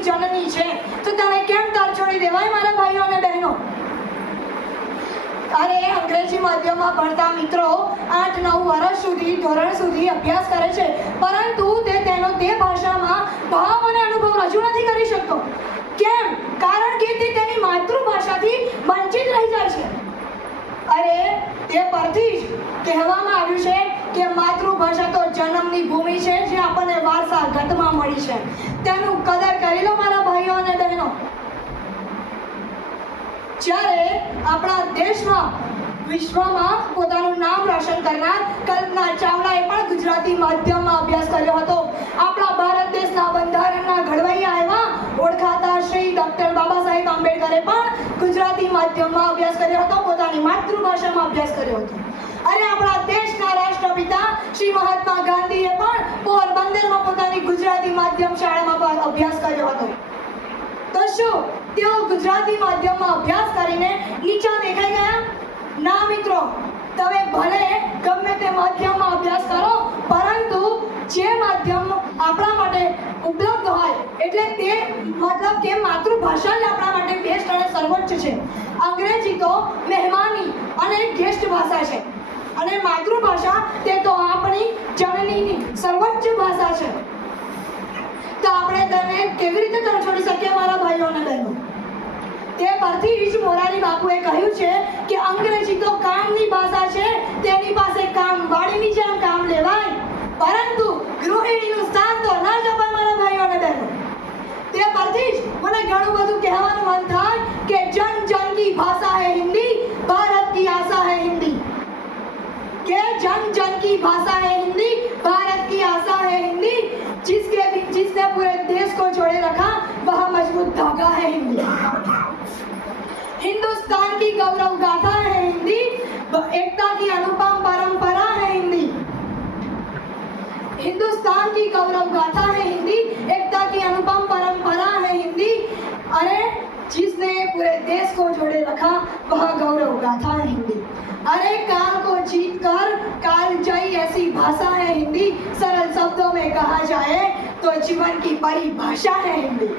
જનની છે. તો તને કેમ તાર છોડી દેવાય મારા ભાઈઓ અને બહેનો? અરે, અંગ્રેજી માધ્યમમાં ભણતા મિત્રો આઠ, નવ વર્ષ સુધી, ધોરણ સુધી અભ્યાસ કરે છે. પરંતુ તે તેનો તે ભાષામાં ભાવ અને અનુભવ રજૂ નથી કરી શકતો. કેમ? કારણ કે તે તેની માતૃભાષાથી વંચિત રહી જાય છે. અરે, તે પરથી જ કહેવામાં આવ્યું છે કે માતૃભાષા તો જન્મની ભૂમિ છે જે આપણને વારસાગતમાં મળી છે. તેનું કદર કરી લો મારા ભાઈઓ અને બહેનો જ્યારે આપણા દેશમાં, વિશ્વમાં પોતાનું નામ રોશન કરનાર કલ્પના ચાવલાએ પણ ગુજરાતી માધ્યમમાં અભ્યાસ કર્યો હતો. આપણા ભારત દેશના બંધારણના ઘડવૈયા એવા ઓળખાતા શ્રી ડોક્ટર બાબા સાહેબ આંબેડકરે પણ ગુજરાતી માધ્યમમાં અભ્યાસ કર્યો હતો, પોતાની માતૃભાષામાં અભ્યાસ કર્યો હતો. અને આપણા દેશના રાષ્ટ્રપિતા શ્રી મહાત્મા ગાંધીએ પણ પોરબંદરમાં પોતાની ગુજરાતી માધ્યમ શાળામાં અભ્યાસ કર્યો હતો. તો શું, તેઓ ગુજરાતી માધ્યમમાં અભ્યાસ ના મિત્રો, તમે ભલે ગમે તે માધ્યમમાં અભ્યાસ કરો, પરંતુ જે માધ્યમ આપણા માટે ઉપલબ્ધ હોય, એટલે તે મતલબ કે માતૃભાષા જ આપણા માટે બેસ્ટ અને સર્વોચ્ચ છે. અંગ્રેજી તો મહેમાની અને ગેસ્ટ ભાષા છે. અને માતૃભાષા તે તો આપણી જનનીની સર્વોચ્ચ ભાષા છે. તો આપણે તેને કેવી રીતે તરછોડી શકીએ, મારા ભાઈઓને બહેનો તે પરથી જ મોરારી બાપુએ કહ્યું છે કે અંગ્રેજી તો કામની ભાષા છે તેની પાસે કામ વાળીની જેમ કામ લેવાય પરંતુ ગૃહિણીનું સ્થાન તો ના જપાય મારા ભાઈઓ અને બહેનો તે પરથી જ મને ઘણું બધું કહેવાનું મન થાય કે જન જન કી ભાષા હે હિન્દી ભારત કી આશા હે હિન્દી कि जन जन की भाषा है हिंदी भारत की आशा है हिंदी जिसके भी जिसने पूरे देश को जोड़े रखा वह मजबूत धागा है हिंदी हिंदुस्तान की गौरव गाथा है हिंदी एकता की अनुपम परंपरा है हिंदी। हिंदुस्तान की गौरव गाथा है हिंदी, एकता की अनुपम परंपरा है हिंदी। अरे, जिसने पूरे देश को जोड़े रखा, वह गौरव गाथा है हिंदी। अरे, काल को जीत कर, काल जयी ऐसी भाषा है हिंदी। सरल शब्दों में कहा जाए तो जीवन की परिभाषा है हिंदी।